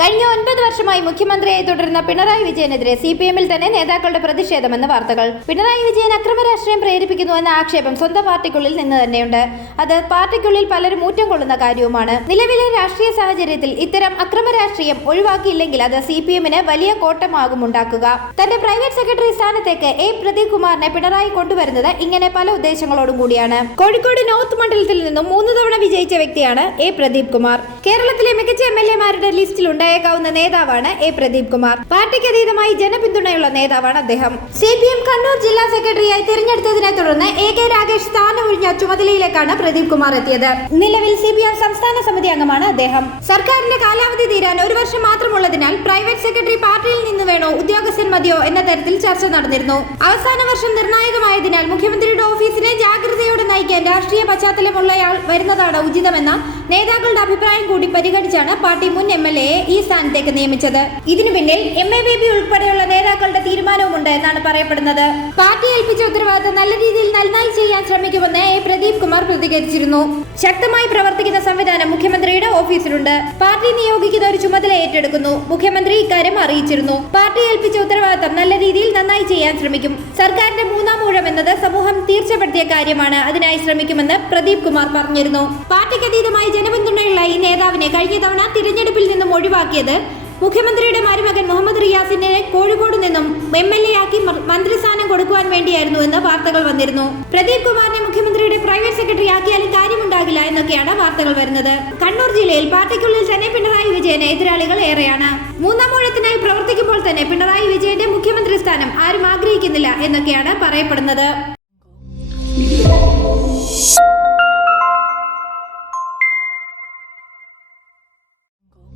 കഴിഞ്ഞ 9 വർഷമായി മുഖ്യമന്ത്രിയായി തുടരുന്ന പിണറായി വിജയനെതിരെ സിപിഎമ്മിൽ തന്നെ നേതാക്കളുടെ പ്രതിഷേധമെന്ന് വാർത്തകൾ. പിണറായി വിജയൻ അക്രമ രാഷ്ട്രീയം പ്രേരിപ്പിക്കുന്നുവെന്ന ആക്ഷേപം സ്വന്തം പാർട്ടിക്കുള്ളിൽ നിന്ന് തന്നെയുണ്ട്. അത് പാർട്ടിക്കുള്ളിൽ പലരും ഊറ്റം കൊള്ളുന്ന കാര്യവുമാണ്. നിലവിലെ രാഷ്ട്രീയ സാഹചര്യത്തിൽ ഇത്തരം അക്രമ രാഷ്ട്രീയം ഒഴിവാക്കിയില്ലെങ്കിൽ അത് സിപിഎമ്മിന് വലിയ കോട്ടമാകും ഉണ്ടാക്കുക. തന്റെ പ്രൈവറ്റ് സെക്രട്ടറി സ്ഥാനത്തേക്ക് എ പ്രദീപ് കുമാറിനെ പിണറായി കൊണ്ടുവരുന്നത് ഇങ്ങനെ പല ഉദ്ദേശങ്ങളോടും കൂടിയാണ്. കോഴിക്കോട് നോർത്ത് മണ്ഡലത്തിൽ നിന്നും 3 തവണ വിജയിച്ച വ്യക്തിയാണ് എ പ്രദീപ് കുമാർ. കേരളത്തിലെ മികച്ച MLA-മാരുടെ ലിസ്റ്റിൽ ഉണ്ടായേക്കാവുന്ന നേതാവാണ് എ പ്രദീപ് കുമാർ. പാർട്ടിക്ക് അതീതമായി ജനപിന്തുണയുള്ള നേതാവാണ് അദ്ദേഹം. CPM കണ്ണൂർ ജില്ലാ സെക്രട്ടറിയായി തിരഞ്ഞെടുത്തതിനെ തുടർന്ന് AK രാഗേഷ് സ്ഥാനം ഒഴിഞ്ഞ ചുമതലയിലേക്കാണ് പ്രദീപ് കുമാർ എത്തിയത്. നിലവിൽ CPM സംസ്ഥാന സമിതി അംഗമാണ് അദ്ദേഹം. സർക്കാരിന്റെ കാലാവധി തീരാൻ 1 വർഷം മാത്രമുള്ളതിനാൽ പ്രൈവറ്റ് സെക്രട്ടറി പാർട്ടിയിൽ നിന്ന് വേണോ ഉദ്യോഗസ്ഥൻ മതിയോ എന്ന തരത്തിൽ ചർച്ച നടന്നിരുന്നു. അവസാന വർഷം നിർണായകമായതിനാൽ മുഖ്യമന്ത്രിയുടെ ഓഫീസിനെ ജാഗ്രതയോടെ നയിക്കാൻ രാഷ്ട്രീയ പശ്ചാത്തലമുള്ളയാൾ വരുന്നതാണ് ഉചിതമെന്ന നേതാക്കളുടെ അഭിപ്രായം കൂടി പരിഗണിച്ചാണ് പാർട്ടി മുൻ MLA-യെ ഈ സ്ഥാനത്തേക്ക് നിയമിച്ചത്. ഇതിനു പിന്നിൽ MA ബേബി ഉൾപ്പെടെയുള്ള നേതാക്കളുടെ തീരുമാനവുമുണ്ട് എന്നാണ് പറയപ്പെടുന്നത്. പാർട്ടി ഏൽപ്പിച്ച ഉത്തരവാദിത്തം നല്ല രീതിയിൽ നന്നായി ചെയ്യാൻ ശ്രമിക്കുമെന്ന് എ പ്രദീപ് കുമാർ പ്രതികരിച്ചിരുന്നു. ശക്തമായി പ്രവർത്തിക്കുന്ന സംവിധാനം മുഖ്യമന്ത്രിയുടെ ഓഫീസിലുണ്ട്. പാർട്ടി നിയോഗിക്കുന്ന ഒരു ചുമതല ഏറ്റെടുക്കുന്നു. മുഖ്യമന്ത്രി ഇക്കാര്യം അറിയിച്ചിരുന്നു. പാർട്ടി ഏൽപ്പിച്ച ഉത്തരവാദിത്തം നല്ല രീതിയിൽ നന്നായി ചെയ്യാൻ ശ്രമിക്കും. സർക്കാരിന്റെ 3-ാം ഊഴം എന്നത് സമൂഹം തീർച്ചപ്പെടുത്തിയ കാര്യമാണ്. അതിനായി ശ്രമിക്കുമെന്ന് പ്രദീപ് കുമാർ പറഞ്ഞിരുന്നു. പാർട്ടിക്ക് അതീതമായി ജനപിന്തുണയുള്ള ഈ നേതാവിനെ കഴിഞ്ഞ തവണ തിരഞ്ഞെടുപ്പിൽ നിന്നും ഒഴിവാക്കിയത് മുഖ്യമന്ത്രിയുടെ മരുമകൻ മുഹമ്മദ് റിയാസിനെ കോഴിക്കോട് നിന്നും MLA-ആക്കി മന്ത്രിസ്ഥാനം കൊടുക്കുവാൻ വേണ്ടിയായിരുന്നു എന്ന് വാർത്തകൾ വന്നിരുന്നു. പ്രദീപ് കുമാറിനെ മുഖ്യമന്ത്രിയുടെ പ്രൈവറ്റ് സെക്രട്ടറി ആക്കിയാലും കാര്യമുണ്ടാകില്ല എന്നൊക്കെയാണ് വാർത്തകൾ വരുന്നത്. കണ്ണൂർ ജില്ലയിൽ പാർട്ടിക്കുള്ളിൽ തന്നെ പിണറായി വിജയന് എതിരാളികൾ ഏറെയാണ്. 3-ാം ഊഴത്തിനായി പ്രവർത്തിക്കുമ്പോൾ തന്നെ പിണറായി വിജയന്റെ മുഖ്യമന്ത്രി സ്ഥാനം ആരും ആഗ്രഹിക്കുന്നില്ല എന്നൊക്കെയാണ് പറയപ്പെടുന്നത്.